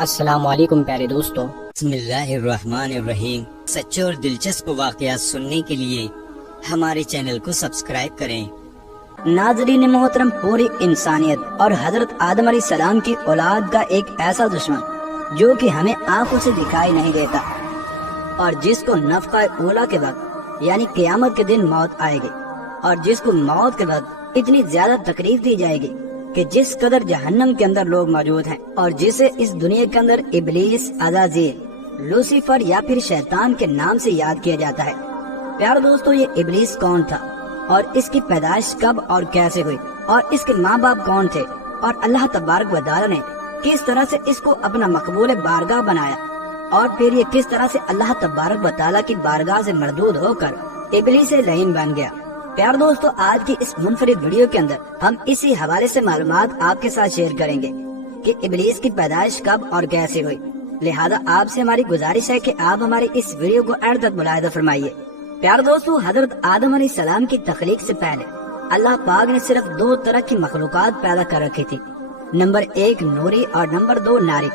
السلام علیکم پیارے دوستو، بسم اللہ الرحمن الرحیم۔ سچے اور دلچسپ واقعات سننے کے لیے ہمارے چینل کو سبسکرائب کریں۔ ناظرین محترم، پوری انسانیت اور حضرت آدم علیہ السلام کی اولاد کا ایک ایسا دشمن جو کہ ہمیں آنکھوں سے دکھائی نہیں دیتا اور جس کو نفخہ اولا کے وقت یعنی قیامت کے دن موت آئے گی، اور جس کو موت کے وقت اتنی زیادہ تکلیف دی جائے گی کہ جس قدر جہنم کے اندر لوگ موجود ہیں، اور جسے اس دنیا کے اندر ابلیس، عزازیل، لوسیفر یا پھر شیطان کے نام سے یاد کیا جاتا ہے۔ پیارے دوستو، یہ ابلیس کون تھا اور اس کی پیدائش کب اور کیسے ہوئی، اور اس کے ماں باپ کون تھے، اور اللہ تبارک و تعالی نے کس طرح سے اس کو اپنا مقبول بارگاہ بنایا، اور پھر یہ کس طرح سے اللہ تبارک و تعالی کی بارگاہ سے مردود ہو کر ابلیس لعین بن گیا۔ پیار دوستو، آج کی اس منفرد ویڈیو کے اندر ہم اسی حوالے سے معلومات آپ کے ساتھ شیئر کریں گے کہ ابلیس کی پیدائش کب اور کیسے ہوئی۔ لہذا آپ سے ہماری گزارش ہے کہ آپ ہماری اس ویڈیو کو اینڈ تک ملاحظہ فرمائیے۔ پیار دوستو، حضرت آدم علیہ السلام کی تخلیق سے پہلے اللہ پاک نے صرف دو طرح کی مخلوقات پیدا کر رکھی تھی، نمبر 1 نوری اور نمبر 2 ناری۔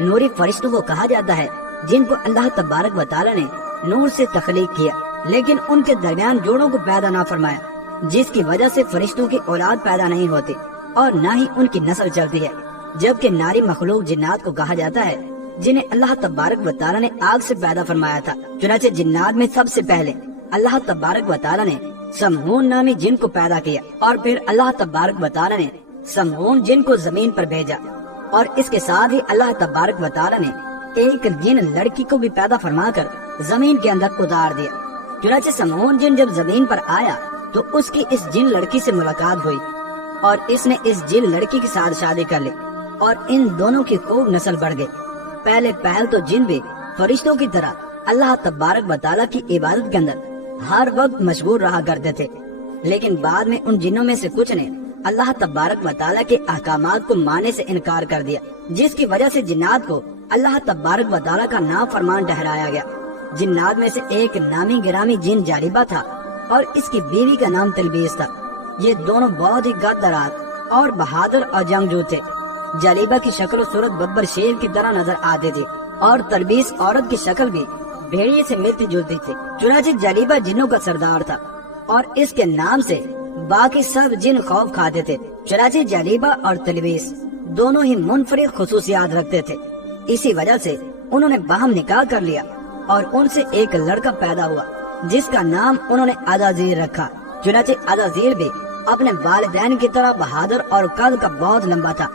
نوری فرشتوں کو کہا جاتا ہے جن کو اللہ تبارک و تعالی نے نور سے تخلیق کیا، لیکن ان کے درمیان جوڑوں کو پیدا نہ فرمایا، جس کی وجہ سے فرشتوں کی اولاد پیدا نہیں ہوتی اور نہ ہی ان کی نسل چلتی ہے۔ جبکہ ناری مخلوق جنات کو کہا جاتا ہے جنہیں اللہ تبارک و تعالی نے آگ سے پیدا فرمایا تھا۔ چنانچہ جنات میں سب سے پہلے اللہ تبارک و تعالی نے سمہون نامی جن کو پیدا کیا، اور پھر اللہ تبارک و تعالی نے سمہون جن کو زمین پر بھیجا، اور اس کے ساتھ ہی اللہ تبارک و تعالی نے ایک جن لڑکی کو بھی پیدا فرما کر زمین کے اندر اتار دیا۔ چنانچہ سمہون جن جب زمین پر آیا تو اس کی اس جن لڑکی سے ملاقات ہوئی، اور اس نے اس جن لڑکی کے ساتھ شادی کر لی، اور ان دونوں کی خوب نسل بڑھ گئی۔ پہل تو جن بھی فرشتوں کی طرح اللہ تبارک و تعالیٰ کی عبادت کے اندر ہر وقت مشغول رہا کرتے تھے، لیکن بعد میں ان جنوں میں سے کچھ نے اللہ تبارک و تعالیٰ کے احکامات کو ماننے سے انکار کر دیا، جس کی وجہ سے جنات کو اللہ تبارک و تعالیٰ کا نافرمان ٹھہرایا گیا۔ جنات میں سے ایک نامی گرامی جن جالیبہ تھا، اور اس کی بیوی کا نام تلبیس تھا۔ یہ دونوں بہت ہی غدار اور بہادر اور جنگجو تھے۔ جالیبہ کی شکل و صورت ببر شیر کی طرح نظر آتی تھی، اور تلبیس عورت کی شکل بھی بھیڑیے سے ملتی جلتی تھی۔ چنانچہ جالیبہ جنوں کا سردار تھا، اور اس کے نام سے باقی سب جن خوف کھاتے تھے۔ چنانچہ جالیبہ اور تلبیس دونوں ہی منفرد خصوصیات رکھتے تھے، اسی وجہ سے انہوں نے باہم نکاح کر لیا، اور ان سے ایک لڑکا پیدا ہوا جس کا نام انہوں نے عزازیل رکھا۔ چنانچہ عزازیل بھی اپنے والدین کی طرح بہادر اور قد کا بہت لمبا تھا،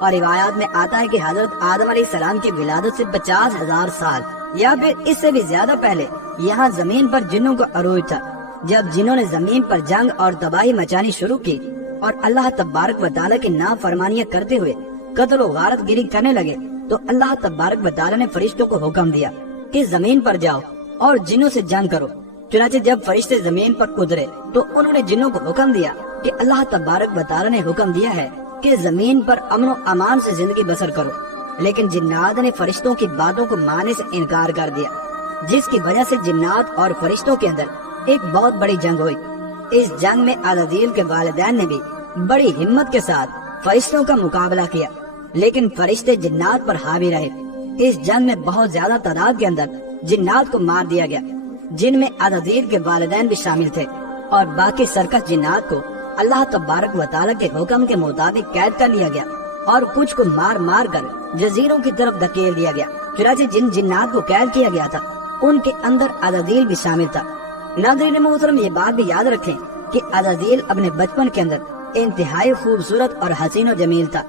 اور روایات میں آتا ہے کہ حضرت آدم علیہ السلام کی ولادت سے 50,000 سال یا پھر اس سے بھی زیادہ پہلے یہاں زمین پر جنوں کا عروج تھا۔ جب جنوں نے زمین پر جنگ اور تباہی مچانی شروع کی اور اللہ تبارک و تعالیٰ کی نافرمانیاں کرتے ہوئے قتل و غارت گیری کرنے لگے، تو اللہ تبارک و تعالیٰ نے فرشتوں کو حکم دیا کہ زمین پر جاؤ اور جنوں سے جنگ کرو۔ چنانچہ جب فرشتے زمین پر اترے تو انہوں نے جنوں کو حکم دیا کہ اللہ تبارک و تعالیٰ نے حکم دیا ہے کہ زمین پر امن و امان سے زندگی بسر کرو، لیکن جنات نے فرشتوں کی باتوں کو ماننے سے انکار کر دیا، جس کی وجہ سے جنات اور فرشتوں کے اندر ایک بہت بڑی جنگ ہوئی۔ اس جنگ میں عزازیل کے والدین نے بھی بڑی ہمت کے ساتھ فرشتوں کا مقابلہ کیا، لیکن فرشتے جنات پر حاوی رہے۔ اس جنگ میں بہت زیادہ تعداد کے اندر جنات کو مار دیا گیا، جن میں عزازیل کے والدین بھی شامل تھے، اور باقی سرکش جنات کو اللہ تبارک و تعالیٰ کے حکم کے مطابق قید کر لیا گیا، اور کچھ کو مار مار کر جزیروں کی طرف دھکیل دیا گیا۔ چنانچہ جن جنات کو قید کیا گیا تھا ان کے اندر عزازیل بھی شامل تھا۔ ناظرین محترم، یہ بات بھی یاد رکھیں کہ عزازیل اپنے بچپن کے اندر انتہائی خوبصورت اور حسین و جمیل تھا۔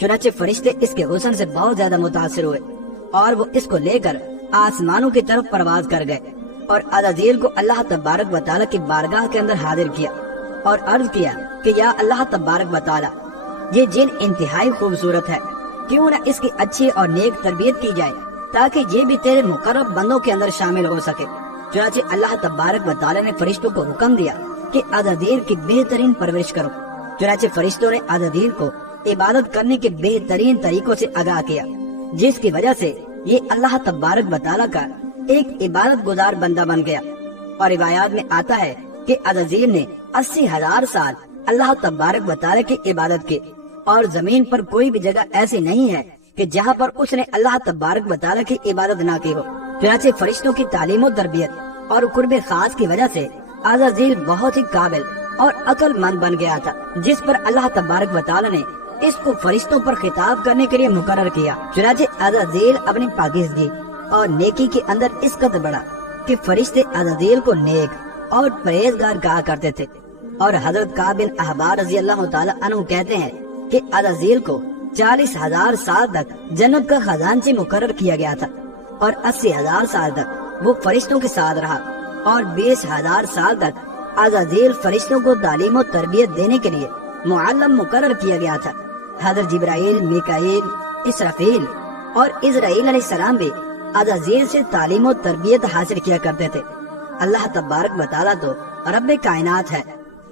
چنانچہ فرشتے اس کے حسن سے بہت زیادہ متاثر ہوئے، اور وہ اس کو لے کر آسمانوں کی طرف پرواز کر گئے، اور عزازیل کو اللہ تبارک و تعالیٰ کی بارگاہ کے اندر حاضر کیا اور عرض کیا کہ یا اللہ تبارک و تعالیٰ، یہ جن انتہائی خوبصورت ہے، کیوں نہ اس کی اچھی اور نیک تربیت کی جائے تاکہ یہ بھی تیرے مقرب بندوں کے اندر شامل ہو سکے۔ چنانچہ اللہ تبارک و تعالیٰ نے فرشتوں کو حکم دیا کہ عزازیل کی بہترین پرورش کرو۔ چنانچہ فرشتوں نے عزازیل کو عبادت کرنے کے بہترین طریقوں سے آگاہ کیا، جس کی وجہ سے یہ اللہ تبارک و تعالیٰ کا ایک عبادت گزار بندہ بن گیا۔ اور روایات میں آتا ہے کہ عزازیل نے 80,000 سال اللہ تبارک و تعالیٰ کی عبادت کی، اور زمین پر کوئی بھی جگہ ایسی نہیں ہے کہ جہاں پر اس نے اللہ تبارک و تعالیٰ کی عبادت نہ کی ہو۔ چنانچہ فرشتوں کی تعلیم و تربیت اور قرب خاص کی وجہ سے عزازیل بہت ہی قابل اور عقل مند بن گیا تھا، جس پر اللہ تبارک و تعالیٰ نے اس کو فرشتوں پر خطاب کرنے کے لیے مقرر کیا۔ چنانچہ عزازیل اپنی پاکیزگی اور نیکی کے اندر اس قدر بڑا کہ فرشتے عزازیل کو نیک اور پرہیزگار کہا کرتے تھے۔ اور حضرت کعب بن احبار رضی اللہ تعالیٰ عنہ کہتے ہیں کہ عزازیل کو 40,000 سال تک جنت کا خزانچی مقرر کیا گیا تھا، اور 80,000 سال تک وہ فرشتوں کے ساتھ رہا، اور 20,000 سال تک عزازیل فرشتوں کو تعلیم و تربیت دینے کے لیے معلم مقرر کیا گیا تھا۔ حضرت جبرائیل، میکائیل، اسرافیل اور اسرائیل علیہ السلام بھی عزازیل سے تعلیم و تربیت حاصل کیا کرتے تھے۔ اللہ تبارک و تعالیٰ تو رب کائنات ہے،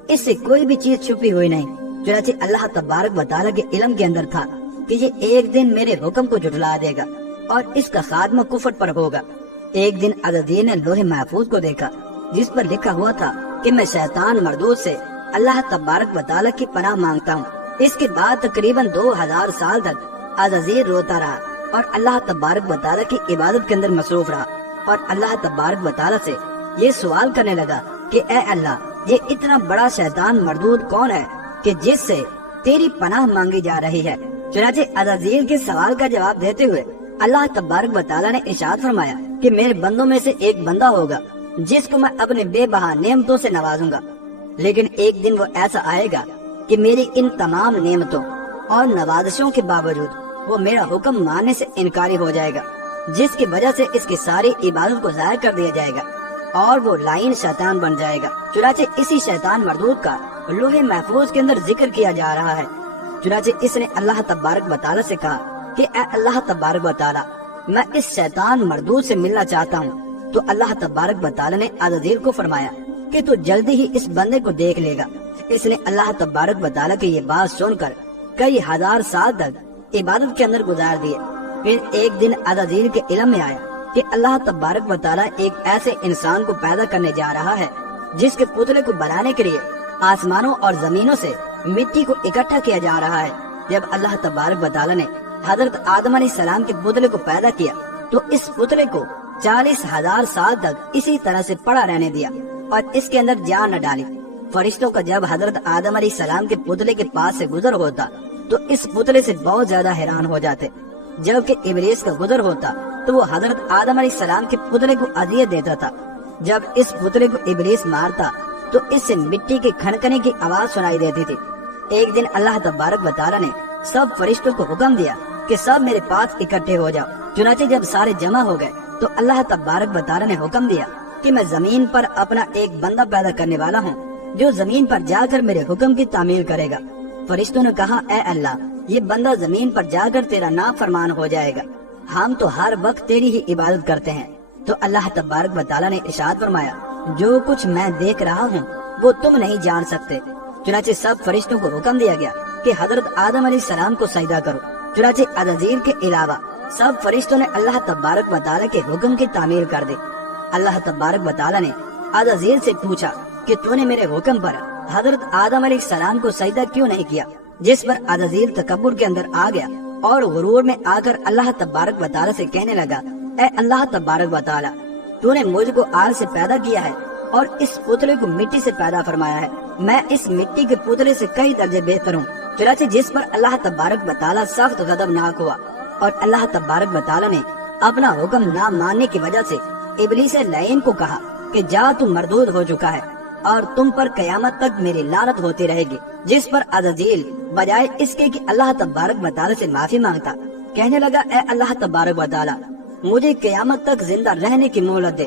اس سے کوئی بھی چیز چھپی ہوئی نہیں۔ چنانچہ اللہ تبارک و تعالیٰ کے علم کے اندر تھا کہ یہ ایک دن میرے حکم کو جھٹلا دے گا اور اس کا خاتمہ کفر پر ہوگا۔ ایک دن عزازیل نے لوح محفوظ کو دیکھا جس پر لکھا ہوا تھا کہ میں شیطان مردود سے اللہ تبارک و تعالیٰ کی پناہ مانگتا ہوں۔ اس کے بعد تقریباً 2000 سال تک عزازیل روتا رہا اور اللہ تبارک و تعالیٰ کی عبادت کے اندر مصروف رہا، اور اللہ تبارک و تعالیٰ سے یہ سوال کرنے لگا کہ اے اللہ، یہ اتنا بڑا شیطان مردود کون ہے کہ جس سے تیری پناہ مانگی جا رہی ہے؟ چنانچہ عزازیل کے سوال کا جواب دیتے ہوئے اللہ تبارک و تعالیٰ نے ارشاد فرمایا کہ میرے بندوں میں سے ایک بندہ ہوگا جس کو میں اپنے بے بہا نعمتوں سے نوازوں گا، لیکن ایک دن وہ ایسا آئے گا کہ میری ان تمام نعمتوں اور نوازشوں کے باوجود وہ میرا حکم ماننے سے انکاری ہو جائے گا، جس کی وجہ سے اس کی ساری عبادت کو ضائع کر دیا جائے گا اور وہ لائن شیطان بن جائے گا۔ چنانچہ اسی شیطان مردود کا لوح محفوظ کے اندر ذکر کیا جا رہا ہے۔ چنانچہ اس نے اللہ تبارک و تعالیٰ سے کہا کہ اے اللہ تبارک و تعالیٰ، میں اس شیطان مردود سے ملنا چاہتا ہوں۔ تو اللہ تبارک و تعالیٰ نے عزازیل کو فرمایا کہ تو جلدی ہی اس بندے کو دیکھ لے گا۔ اس نے اللہ تبارک و تعالیٰ کی یہ بات سن کر کئی ہزار سال تک عبادت کے اندر گزار دیے۔ پھر ایک دن عزازیل کے علم میں آیا کہ اللہ تبارک و تعالیٰ ایک ایسے انسان کو پیدا کرنے جا رہا ہے جس کے پتلے کو بنانے کے لیے آسمانوں اور زمینوں سے مٹی کو اکٹھا کیا جا رہا ہے۔ جب اللہ تبارک و تعالیٰ نے حضرت آدم علیہ السلام کے پتلے کو پیدا کیا تو اس پتلے کو 40,000 سال تک اسی طرح سے پڑا رہنے دیا اور اس کے اندر جان نہ ڈالی۔ فرشتوں کا جب حضرت آدم علیہ السلام کے پتلے کے پاس سے گزر ہوتا تو اس پتلے سے بہت زیادہ حیران ہو جاتے، جبکہ ابلیس کا گزر ہوتا تو وہ حضرت آدم علیہ السلام کے پتلے کو اذیت دیتا تھا۔ جب اس پتلے کو ابلیس مارتا تو اس سے مٹی کے کھنکنے کی آواز سنائی دیتی تھی۔ ایک دن اللہ تبارک و تعالیٰ نے سب فرشتوں کو حکم دیا کہ سب میرے پاس اکٹھے ہو جاؤ۔ چنانچہ جب سارے جمع ہو گئے تو اللہ تبارک و تعالیٰ نے حکم دیا کہ میں زمین پر اپنا ایک بندہ پیدا کرنے والا ہوں جو زمین پر جا کر میرے حکم کی تعمیل کرے گا۔ فرشتوں نے کہا اے اللہ، یہ بندہ زمین پر جا کر تیرا نافرمان ہو جائے گا، ہم تو ہر وقت تیری ہی عبادت کرتے ہیں۔ تو اللہ تبارک و تعالیٰ نے ارشاد فرمایا جو کچھ میں دیکھ رہا ہوں وہ تم نہیں جان سکتے۔ چنانچہ سب فرشتوں کو حکم دیا گیا کہ حضرت آدم علیہ السلام کو سجدہ کرو۔ چنانچہ عزازیل کے علاوہ سب فرشتوں نے اللہ تبارک و تعالیٰ کے حکم کی تعمیل کر دی۔ اللہ تبارک و تعالیٰ نے عزازیل سے پوچھا کہ تو نے میرے حکم پر حضرت آدم علیہ السلام کو سجدہ کیوں نہیں کیا؟ جس پر عزازیل تکبر کے اندر آ گیا اور غرور میں آ کر اللہ تبارک و تعالیٰ سے کہنے لگا اے اللہ تبارک و تعالیٰ، تو نے مجھ کو آگ سے پیدا کیا ہے اور اس پتلے کو مٹی سے پیدا فرمایا ہے، میں اس مٹی کے پتلے سے کئی درجے بہتر ہوں۔ چنانچہ جس پر اللہ تبارک و تعالیٰ سخت غضبناک ہوا اور اللہ تبارک و تعالیٰ نے اپنا حکم نہ ماننے کی وجہ سے ابلیس لعین کو کہا کہ جا تم مردود ہو چکا ہے اور تم پر قیامت تک میری لعنت ہوتی رہے گی۔ جس پر عزازیل بجائے اس کے کہ اللہ تبارک و تعالیٰ سے معافی مانگتا کہنے لگا اے اللہ تبارک و تعالیٰ، مجھے قیامت تک زندہ رہنے کی مہلت دے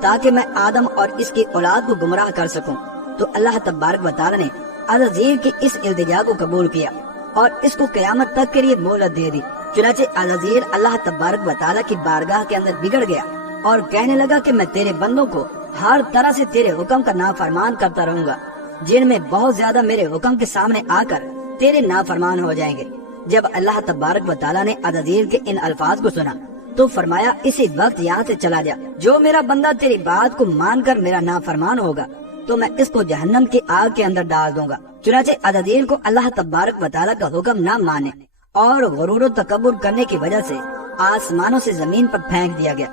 تاکہ میں آدم اور اس کی اولاد کو گمراہ کر سکوں۔ تو اللہ تبارک و تعالیٰ نے عزازیل کی اس التجا کو قبول کیا اور اس کو قیامت تک کے لیے مہلت دے دی۔ چنانچہ عزازیل اللہ تبارک و تعالیٰ کی بارگاہ کے اندر بگڑ گیا اور کہنے لگا کہ میں تیرے بندوں کو ہر طرح سے تیرے حکم کا نافرمان کرتا رہوں گا، جن میں بہت زیادہ میرے حکم کے سامنے آ کر تیرے نافرمان ہو جائیں گے۔ جب اللہ تبارک و تعالیٰ نے عزازیل کے ان الفاظ کو سنا تو فرمایا اسی وقت یہاں سے چلا جا، جو میرا بندہ تیری بات کو مان کر میرا نافرمان ہوگا تو میں اس کو جہنم کی آگ کے اندر ڈال دوں گا۔ چنانچہ عزازیل کو اللہ تبارک و تعالیٰ کا حکم نہ مانے اور غرور و تکبر کرنے کی وجہ سے آسمانوں سے زمین پر پھینک دیا گیا۔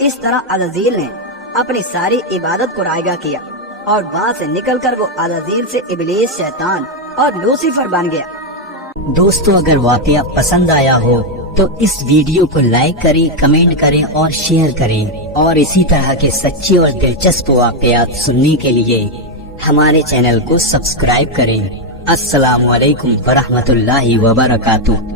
اس طرح عزازیل نے اپنی ساری عبادت کو رائگاں کیا اور وہاں سے نکل کر وہ عزازیل سے ابلیس شیطان اور لوسیفر بن گیا۔ دوستو اگر واقعہ پسند آیا ہو تو اس ویڈیو کو لائک کریں، کمنٹ کریں اور شیئر کریں، اور اسی طرح کے سچے اور دلچسپ واقعات سننے کے لیے ہمارے چینل کو سبسکرائب کریں۔ السلام علیکم ورحمۃ اللہ وبرکاتہ۔